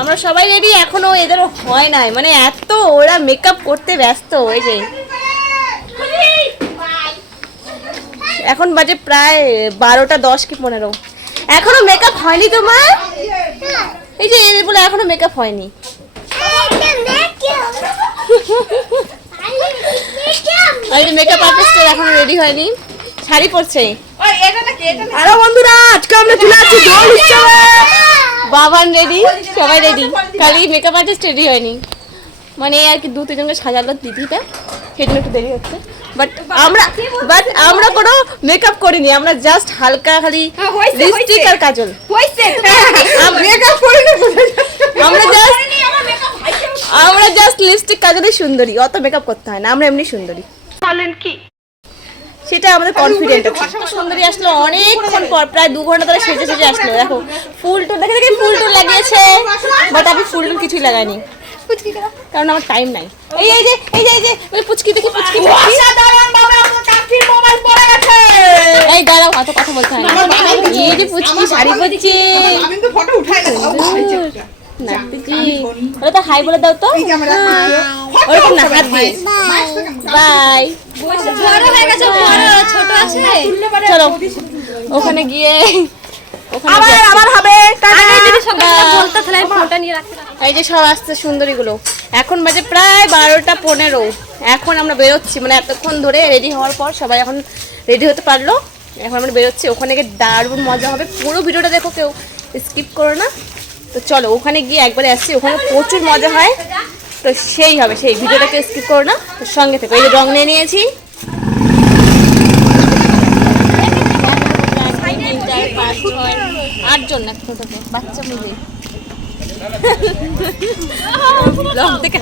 আমরা সবাই রেডি, এখনো এদেরও হয় নাই, মানে এত ওরা মেকআপ করতে ব্যস্ত। এই যে এখন বাজে প্রায় 12টা 10 কি 15, এখনো মেকআপ হয়নি তোমার? এই যে এর বলে এখনো মেকআপ হয়নি। এই যে মেকআপ আর্টিস্টের এখনো রেডি হয়নি, শাড়ি পরছে। আরে বন্ধুরা, আজকে আমরা চলে আসছি দোল উৎসবে। বাবান রেডি, সবাই রেডি, খালি মেকআপ আর্টিস্ট রেডি হয়নি। মানে আর কি 2-3 জনকে সাজালো দিদিটা, সেজন্য একটু দেরি হচ্ছে। বাট আমরা কোনো মেকআপ করিনি, আমরা জাস্ট হালকা খালি লিপস্টিক আর কাজল। আমরা জাস্ট লিপস্টিক কাজলই সুন্দরী, অত মেকআপ করতে হয় না, আমরা এমনি সুন্দরী। বলেন কি সেটা আমাদের কনফিডেন্ট আছে। সুন্দরী আসলো অনেকক্ষণ পর, প্রায় 2 ঘন্টা ধরে সেজে সেজে আসলো। দেখো ফুল টুল দেখে ফুল টুল লাগিয়েছে, বাট আমি ফুল টুল কিছুই লাগাইনি, কারণ আমার টাইম নাই। এই যে ওই পুচকি দেখি, পুচকি এই দাঁড়াও, কত কথা বলতে হয়। এই যে পুচকি শাড়ি পরছে, ওরা তো হাই বলে দাও তো, ওরকম না, হাত দিয়ে বাই। চলো ওখানে গিয়ে এই যে সব আসছে সুন্দরী গুলো। এখন বাজে প্রায় 12টা 15, এখন আমরা বেরোচ্ছি, মানে এতক্ষণ ধরে রেডি হওয়ার পর সবাই এখন রেডি হতে পারলো, এখন আমরা বেরোচ্ছি। ওখানে গিয়ে দারুণ মজা হবে, পুরো ভিডিওটা দেখো, কেউ স্কিপ করো না। তো চলো ওখানে গিয়ে একবারে আসছি, ওখানে প্রচুর মজা হয়, তো সেই হবে, সেই ভিডিওটাকে স্কিপ করো না, তো সঙ্গে থেকে। এই যে রং নিয়ে নিয়েছি, 8 জন বাচ্চা মিলে রং থেকে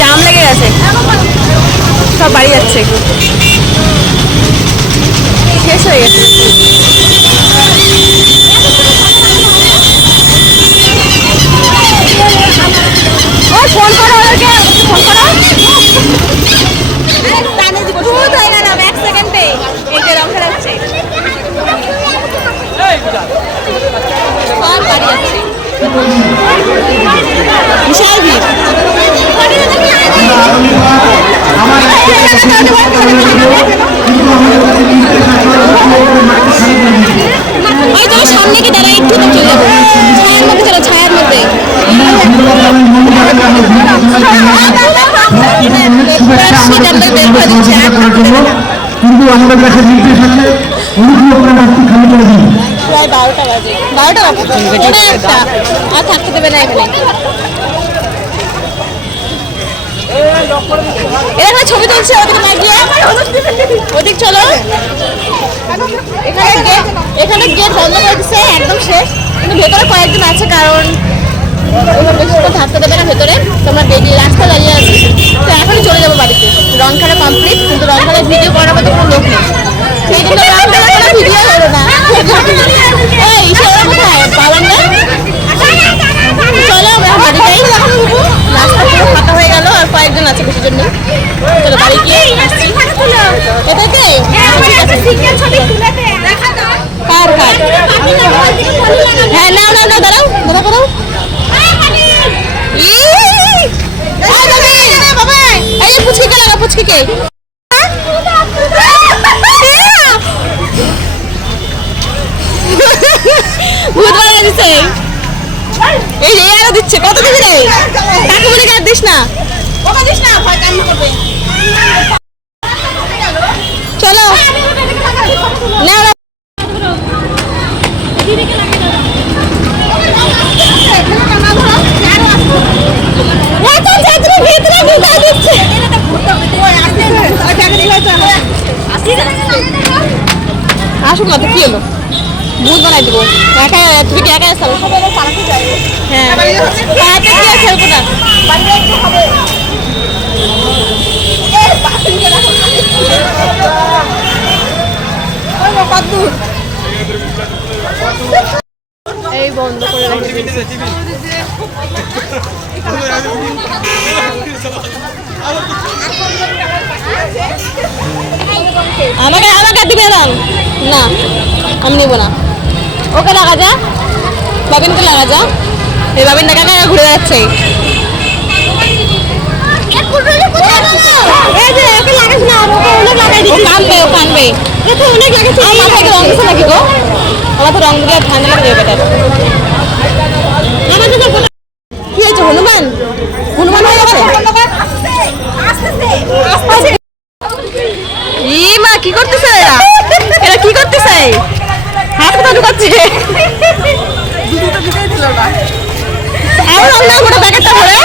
জাম লেগে গেছে, সব বাড়ি যাচ্ছে, শেষ হয়ে গেছে। ফোন করো ওদেরকে, ফোন করো। হয়ে গেলাম 1 সেকেন্ডে, এই যে রং খেলাচ্ছে, সব বাড়ি যাচ্ছে, বিশাল ভিড়। সামনে কি দাঁড়া, একটু তো চলে যাবো, ছায়ার মধ্যে চলো, ছায়ার মধ্যে। কিন্তু আমাদের কাছে নির্দেশ আছে, প্রায় 12টা বাজে, 12টা আর থাকতে দেবে না এখানে। এখানে ছবি তুলছে, ওদিকে না গিয়ে ওদিক চলো। এখানে গেট বন্ধ করে দিচ্ছে, একদম শেষ, কিন্তু ভেতরে কয়েকজন আছে, কারণ থাকতে দেবে না ভেতরে। তোমরা বেরিয়ে রাস্তা দাঁড়িয়ে আছি, তো এখনই চলে যাবো বাড়িতে। রং খেলা কমপ্লিট, কিন্তু রং খেলার ভিডিও করার মতো কোনো লোক নেই, সেই জন্য রং খেলা কোনো ভিডিও হলো না। এই সেরা কোথায় বাবানটা? চলো আমরা বাড়ি যাই, রাস্তা পুরো ফাঁকা হয়ে গেল, আর কয়েকজন আছে বেশি জন্য। চলো বাড়ি গিয়ে আসছি। এটাকে কার কার হ্যাঁ, নাও নাও নাও, দাঁড়াও দাঁড়া করো। এই পুচকিকে লাগা, পুচকিকে ভূত বাড়া দিচ্ছে। এই যে আরো দিচ্ছে, কত দিবি রে? কাকু বলে কাট দিস না, কত দিস না, ভয় কান্না করবে। চলো না ভিতরে ঢুকা দিচ্ছে। আসুক না তো কি হলো, ভূত বানাই দেবো। একা তুমি কি একা আসতে হ্যাঁ পাড়াতে কি আর খেলবো না। এই বন্ধ করে রেখে দিয়েছি। আমাকে আমাকে দিবে না, না আমি নেবো না। ওকে লাগা যা, বাবিনকে লাগা যা। এই বাবিন দেখা দেখা ঘুরে যাচ্ছে। আমার তো রং দিলে ঠান্ডা লাগে বেটার। কি হয়েছে হনুমান? হনুমান হয়ে গেছে? ই মা কি করতেছে এরা? এরা কি করতেছে? হাত কোথায় ঢুকাচ্ছে? আর রং না পুরো প্যাকেটটা ভরে?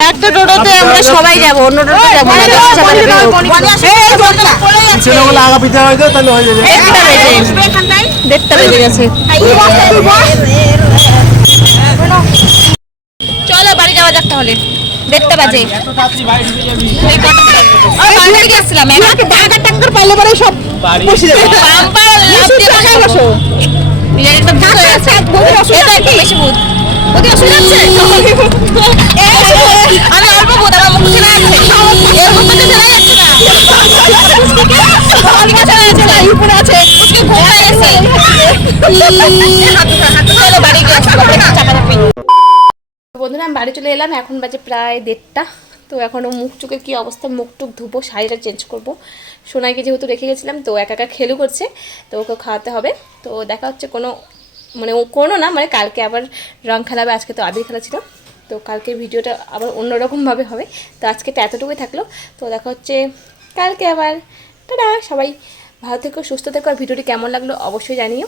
একটা টোটোতে আমরা সবাই যাবো, অন্য টোটোতে যাবো না। আগা পিঠা হয়ে যায় তাহলে হয়ে যাবে। দেড়টা বেজে গেছে। চলো বাড়ি যাওয়া যাক তাহলে, 1:30 বাজে। গেছিলাম পাইলে পরে সব বসে যাবে। বেশি ভূত ওকে অসুবিধা হচ্ছে। আমি অল্প ভূত, আমার মুখ চলে যাচ্ছে। এর মধ্যে চলে যাচ্ছে না, উপরে আছে উসকে ঘুরে গেছে। চলো বাড়ি গিয়ে বন্ধুরা আমি বাড়ি চলে এলাম। এখন বাজে প্রায় 1:30। তো এখনও মুখ চোখের কী অবস্থা, মুখ টুক ধুবো, শাড়িটা চেঞ্জ করবো। সোনাইকে যেহেতু রেখে গেছিলাম তো একা একা খেলু করছে, তো ওকে খাওয়াতে হবে। তো দেখা হচ্ছে কোনো না মানে কালকে আবার রং খেলাবে। আজকে তো আবির খেলা ছিল, তো কালকে ভিডিওটা আবার অন্যরকমভাবে হবে। তো আজকে তো এতটুকুই থাকলো। তো দেখা হচ্ছে কালকে আবার। টাটা, সবাই ভালো থেকো, সুস্থ থেকো। আর ভিডিওটি কেমন লাগলো অবশ্যই জানিও।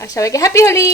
আর সবাইকে হ্যাপি হোলি।